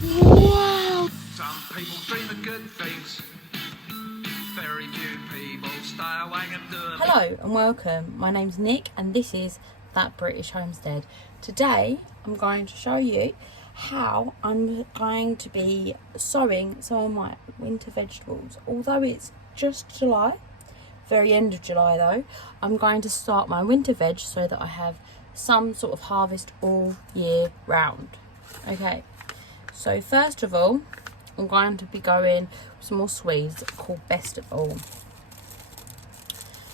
Wow! Some people dream of good things. Very few people stay away and do them. Hello and welcome. My name's Nick and this is That British Homestead. Today I'm going to show you how I'm going to be sowing some of my winter vegetables. Although it's just July, very end of July though, I'm going to start my winter veg so that I have some sort of harvest all year round. Okay, so first of all, I'm going to be going with some more Swedes called Best of All.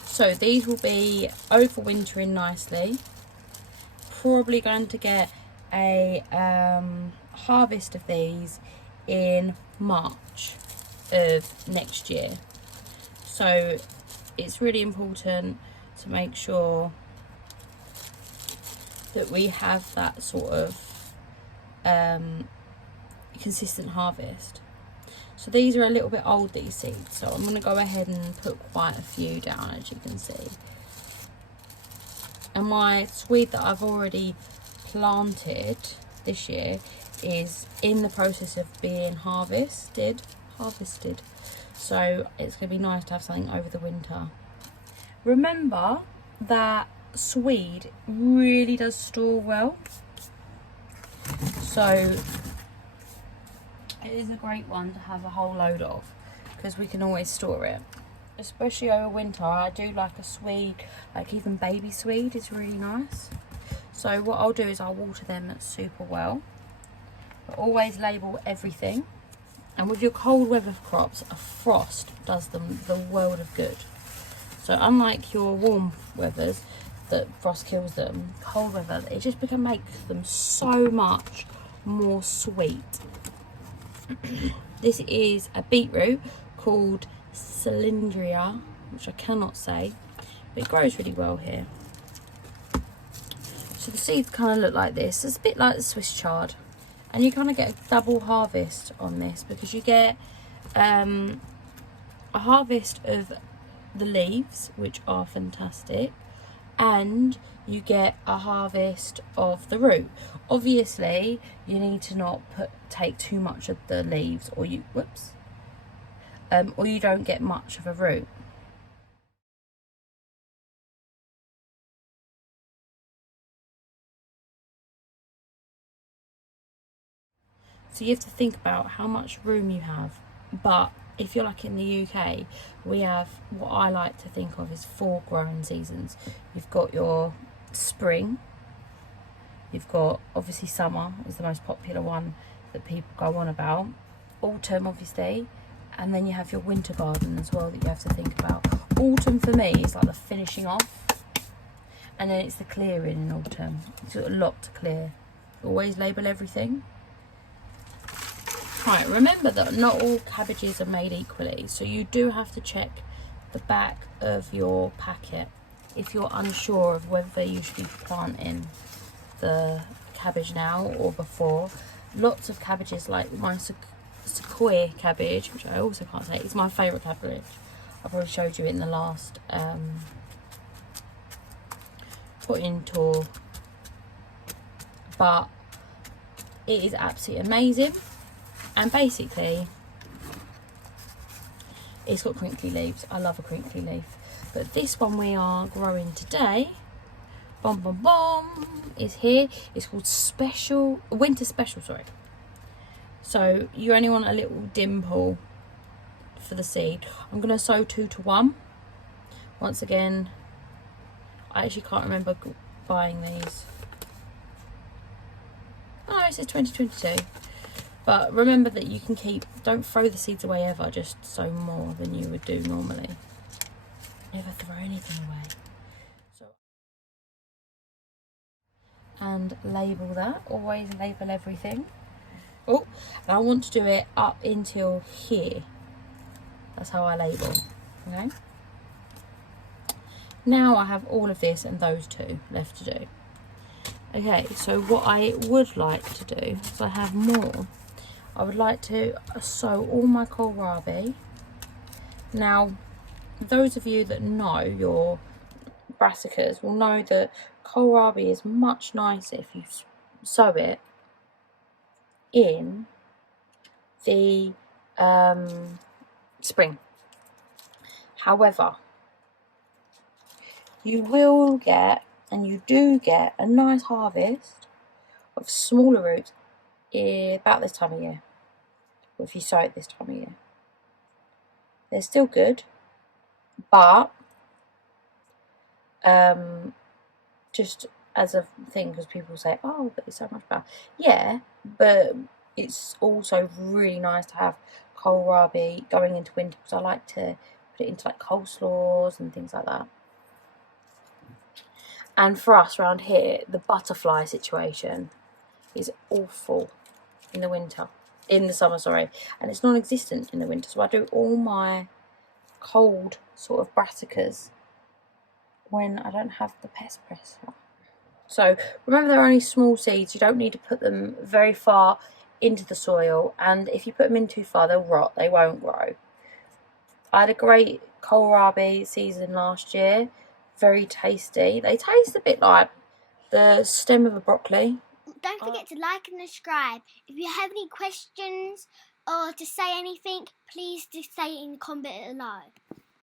So these will be overwintering nicely. Probably going to get a harvest of these in March of next year. So it's really important to make sure that we have that sort of consistent harvest. So these are a little bit old, these seeds, so I'm going to go ahead and put quite a few down, as you can see. And my Swede that I've already planted this year is in the process of being harvested. So it's going to be nice to have something over the winter. Remember that Swede really does store well, so it is a great one to have a whole load of because we can always store it, especially over winter. I do like a Swede, like even baby Swede is really nice. So what I'll do is I'll water them super well, but always label everything. And with your cold weather crops, a frost does them the world of good. So unlike your warm weathers that frost kills them, cold weather, it just makes them so much more sweet. This is a beetroot called Cylindria, which I cannot say, but it grows really well here. So the seeds kind of look like this. It's a bit like the Swiss chard, and you kind of get a double harvest on this because you get a harvest of the leaves, which are fantastic, and you get a harvest of the root. Obviously you need to not take too much of the leaves or you don't get much of a root. So you have to think about how much room you have. But if you're like in the UK, we have what I like to think of as 4 growing seasons. You've got your spring, you've got obviously summer is the most popular one that people go on about, autumn obviously, and then you have your winter garden as well that you have to think about. Autumn for me is like the finishing off, and then it's the clearing in autumn. It's got a lot to clear. Always label everything. Right, remember that not all cabbages are made equally, so you do have to check the back of your packet if you're unsure of whether you should be planting the cabbage now or before. Lots of cabbages, like my sequoia cabbage, which I also can't say, it's my favourite cabbage. I probably showed you in the last put-in tour, but it is absolutely amazing. And basically, it's got crinkly leaves. I love a crinkly leaf. But this one we are growing today, is here. It's called Winter Special, sorry. So you only want a little dimple for the seed. I'm going to sow 2 to 1. Once again, I actually can't remember buying these. Oh, it says 2022. But remember that you can don't throw the seeds away ever, just sow more than you would do normally. Never throw anything away. So, and label that, always label everything. Oh, and I want to do it up until here. That's how I label, okay? Now I have all of this and those 2 left to do. Okay, so what I would like to do, is I have more, I would like to sow all my kohlrabi. Now, those of you that know your brassicas will know that kohlrabi is much nicer if you sow it in the spring. However, you will get, and you do get, a nice harvest of smaller roots about this time of year, or if you sow it this time of year. They're still good, but just as a thing, because people say, oh, but it's so much better. Yeah, but it's also really nice to have kohlrabi going into winter, because I like to put it into like coleslaws and things like that. And for us around here, the butterfly situation is awful in the summer, sorry, and it's non-existent in the winter. So I do all my cold sort of brassicas when I don't have the pest pressure. So remember, they're only small seeds. You don't need to put them very far into the soil, and if you put them in too far, they'll rot. They won't grow. I had a great kohlrabi season last year. Very tasty. They taste a bit like the stem of a broccoli. Don't forget to like and subscribe. If you have any questions or to say anything, please just say it in the comment below.